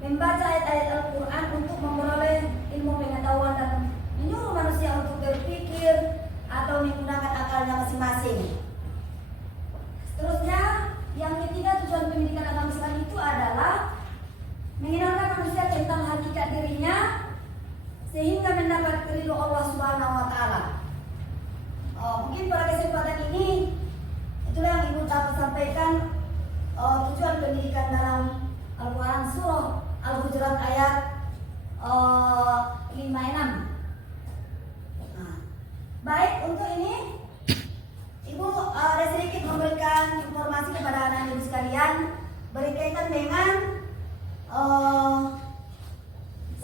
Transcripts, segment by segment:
membaca ayat-ayat Al-Quran untuk memperoleh ilmu pengetahuan dan menyuruh manusia untuk berpikir atau menggunakan akalnya masing-masing. Seterusnya, yang ketiga tujuan pendidikan agama Islam itu adalah mengenalkan manusia tentang hakikat dirinya sehingga mendapat ridho Allah Subhanahu wa taala. Mungkin pada kesempatan ini itulah yang Ibu dapat sampaikan tujuan pendidikan dalam Al-Quran surah Al-Hujurat ayat 56. Baik, untuk ini Ibu ada sedikit memberikan informasi kepada anak ibu sekalian berkaitan dengan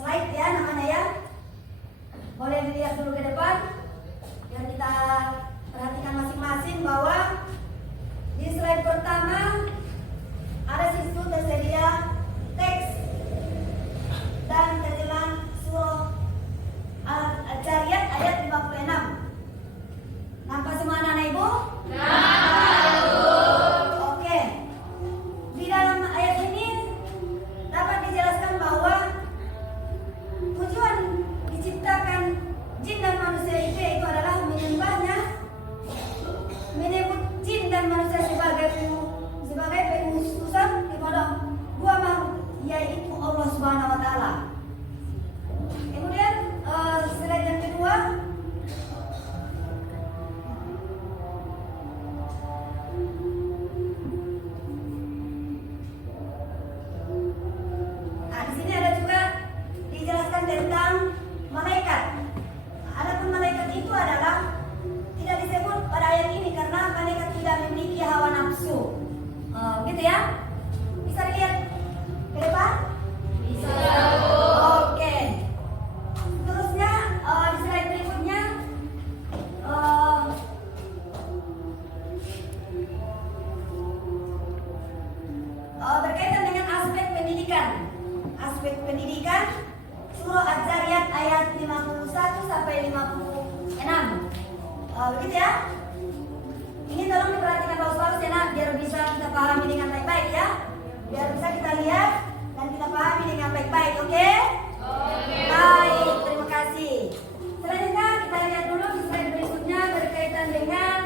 slide ya namanya ya. Boleh dilihat dulu ke depan dan kita perhatikan masing-masing bahwa di slide pertama ada situ tersedia teks dan terjemahan surah Al-Jariyat ayat 56. Nampak semua anak-anak ibu? Oke. Di dalam ayat ini dapat dijelaskan bahwa tujuan diciptakan jin dan manusia itu adalah menyembahnya, menyebut jin dan manusia sebagai pengutusan kepada dua makhluk, yaitu Allah Subhanahu wa taala. Kemudian slide yang kedua, di sini ada juga dijelaskan tentang malaikat. Adapun malaikat itu adalah tidak disebut pada ayat ini karena malaikat tidak memiliki hawa nafsu. Gitu ya? Bisa dilihat ke depan? Bisa. Oke. Terusnya di slide berikutnya berkaitan dengan aspek pendidikan. Aspek pendidikan surah Az-Zariyat ayat 51 sampai 56. Begitu ya? Ini tolong diperhatikan bagus-bagus ya nak, biar bisa kita pahami dengan baik-baik ya. Biar bisa kita lihat dan kita pahami dengan baik-baik, oke? Baik, terima kasih. Selanjutnya kita lihat dulu di slide berikutnya berkaitan dengan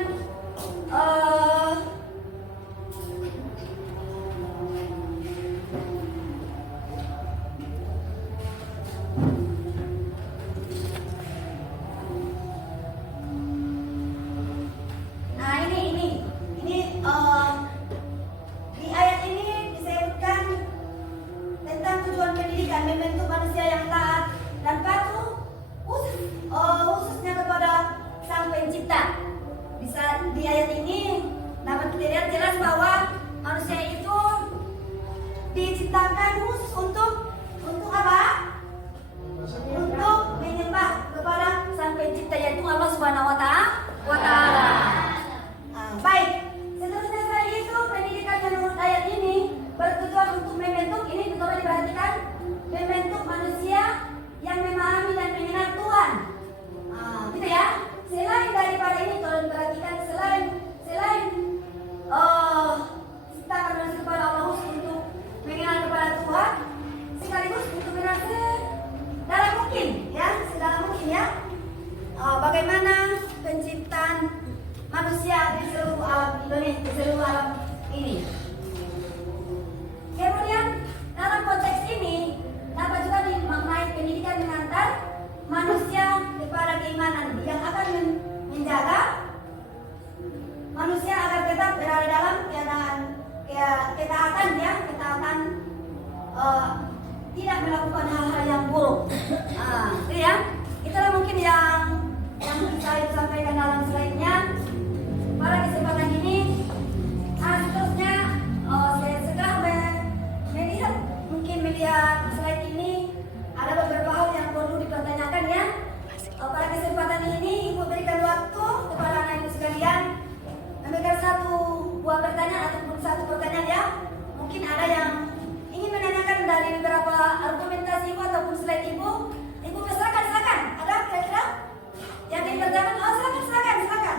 di ayat ini disebutkan tentang tujuan pendidikan membentuk manusia yang taat dan patuh khususnya kepada Sang Pencipta. Di ayat ini dapat kita lihat jelas bahwa manusia itu diciptakan khusus untuk apa? Untuk menyembah kepada Sang Pencipta, yaitu Allah Subhanahu wa taala. Baik, seterusnya tadi itu pendidikan menurut ayat ini bertujuan untuk membentuk, ini betul diperhatikan, membentuk manusia yang memahami dan mengenal Tuhan. Gitu ya. Selain daripada ini, tolong diperhatikan, selain ciptakan manusia kepada Allah untuk mengenal kepada Tuhan, sekaligus untuk mengenal sedalam mungkin ya, bagaimana penciptaan manusia di seluruh alam Indonesia, di seluruh alam ini. Kemudian dalam konteks ini dapat juga dimaknai pendidikan mengantar manusia kepada keimanan yang akan menjaga manusia agar tetap berada dalam ketaatan tidak melakukan hal-hal yang buruk. Itu ya. Itulah mungkin yang bisa disampaikan dalam slide-nya. Pada kesempatan ini, seterusnya setelah melihat slide ini, ada beberapa hal yang perlu dipertanyakan ya. Pada kesempatan ini, Ibu berikan waktu kepada anak ibu sekalian memberikan satu buah pertanyaan ataupun satu pertanyaan ya. Mungkin ada yang ingin menanyakan dari beberapa argumentasi Ibu ataupun slide Ibu. Ibu silakan. Ada kira-kira yang ingin bertanya? Silakan.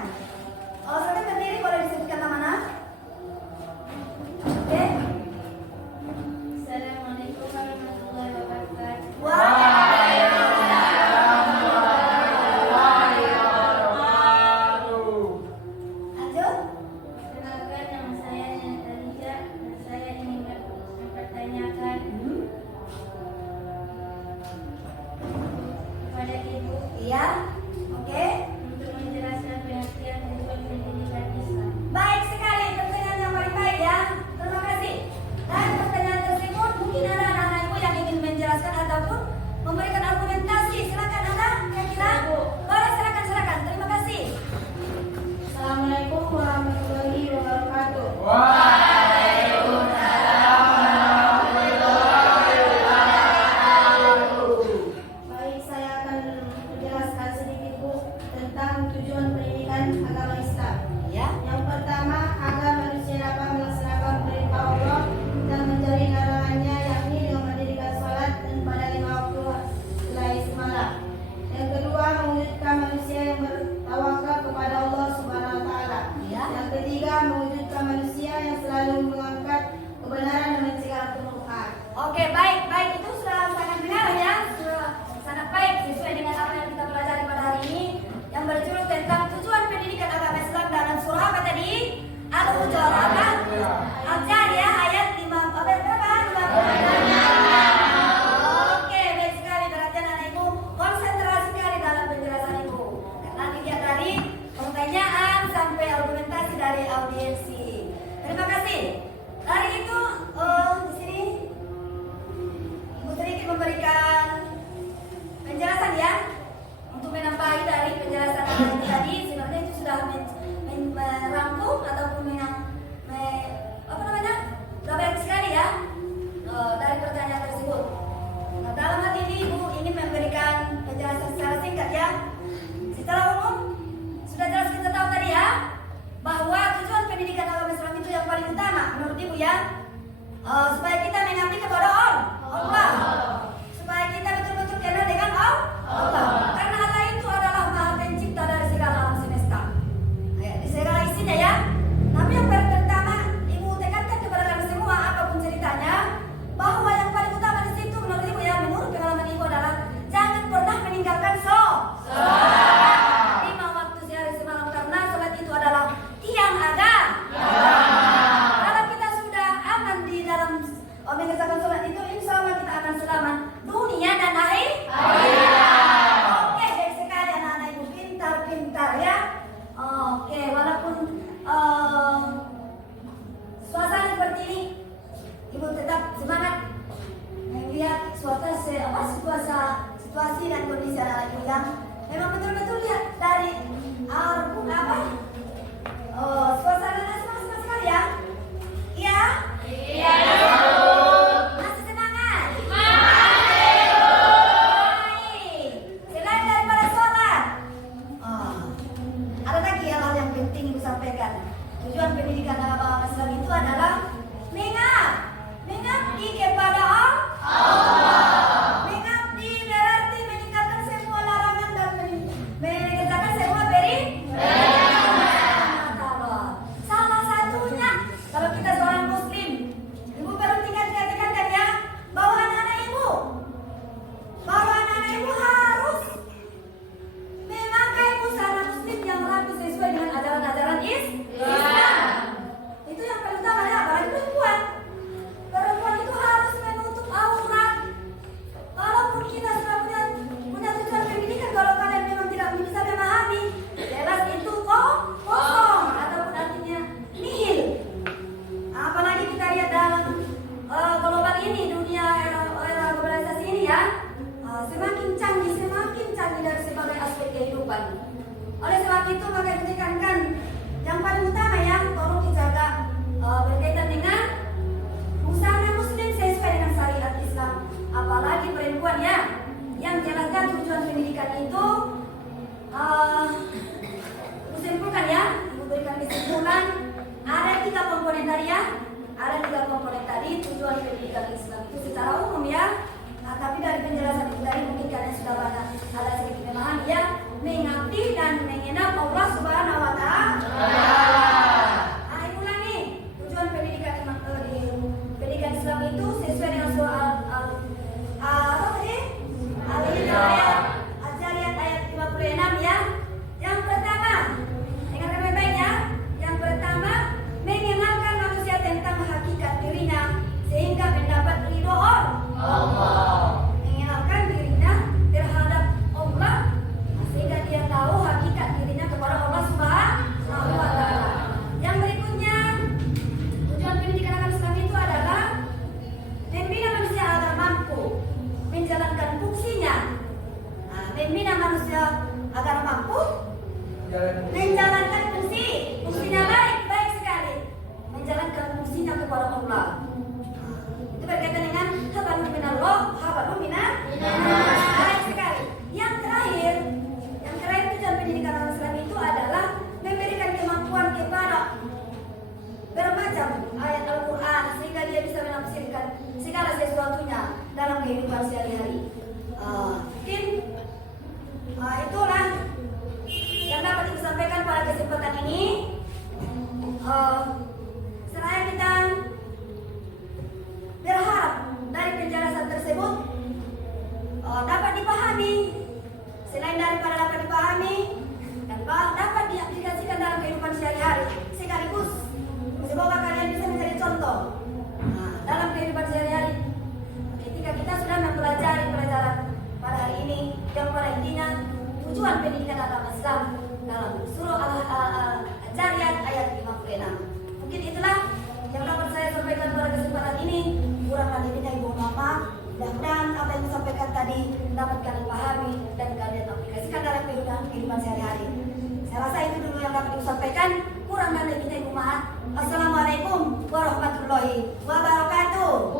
situasi dan kondisi anak ini yang memang betul-betul lihat dari suasana sama sekali ya. Iya? Iya. Masih semangat? Baik. Selain daripada sholat, ada lagi hal yang penting ibu sampaikan. Tujuan pendidikan agama Islam itu adalah mengabdi kepada Allah. Mengabdi berarti meninggalkan semua larangan dan mengerjakan semua perintah. Salah satunya, kalau kita seorang muslim, ibu perlu tingkat-tingkatkan ya, bahwa anak-anak ibu harus memakai busana muslim yang rapi sesuai dengan ajaran-ajaran Islam. Itu yang paling utama ya, apalagi perempuan. Perempuan itu harus menutup aurat. Walaupun kita sudah punya tujuan pendidikan, kalau kalian memang tidak bisa memahami, jelas itu kosong ataupun artinya nihil. Apalagi kita lihat dalam global ini, dunia era globalisasi ini ya, semakin canggih dari sebagai aspek kehidupan. Oleh sebab itu maka ditekankan yang paling utama ya, tolong dijaga berkaitan dengan busana muslim sesuai dengan syariat Islam. Apalagi perempuan ya, yang jelaskan tujuan pendidikan itu simpulkan ya, ibu berikan kesimpulan. Ada 3 komponen tadi ya, ada 3 komponen tadi tujuan pendidikan Islam itu secara umum ya. Tapi dari penjelasan itu tadi mungkin kalian sudah banyak ada sedikit memahami ya, mengabdi dan mengenal Allah Subhanahu wa Ta'ala. Ibu ulangi, tujuan pendidikan Islam itu sesuai dengan surah Al-Zariyat ayat 56 ya. Yang pertama, dengarkan baik-baik ya. Yang pertama, mengenalkan manusia tentang hakikat dirinya sehingga mendapat ridho Allah. Mengenalkan dirinya terhadap Allah sehingga dia tahu hakikat dirinya kepada Allah Subhanahu wa Ta'ala. Yang berikutnya, tujuan pendidikan agama Islam itu adalah membina manusia agar mampu menjalankan fungsinya. Membina manusia agar mampu menjalankan fungsinya baik sekali, menjalankan fungsinya kepada Allah. Itu berkaitan dengan hablum minallah, hablum minan nas. Baik sekali. Yang terakhir tujuan pendidikan agama Islam itu adalah memberikan kemampuan kepada bermacam ayat Al-Quran sehingga dia bisa menafsirkan segala sesuatunya dalam kehidupan sehari-hari. Mungkin itulah yang dapat disampaikan pada kesempatan ini. Seraya kita berharap dari penjelasan tersebut dapat dipahami. Selain daripada dapat dipahami dan dapat diaplikasikan dalam kehidupan sehari-hari, sekaligus semoga kalian bisa menjadi contoh dalam kehidupan sehari-hari. Ketika kita sudah mempelajari pelajaran pada hari ini, yang pada intinya tujuan pendidikan agama Islam dalam surah Al-Zariyat ayat 56. Mungkin itulah yang dapat saya sampaikan pada kesempatan ini. Kurang lebihnya ibu mama, mudah-mudahan apa yang disampaikan tadi dapat kalian pahami dan kalian aplikasikan dalam kehidupan sehari-hari. Saya rasa itu dulu yang dapat disampaikan. Kurang dan lebihnya ibu maaf. Assalamualaikum warahmatullahi wabarakatuh.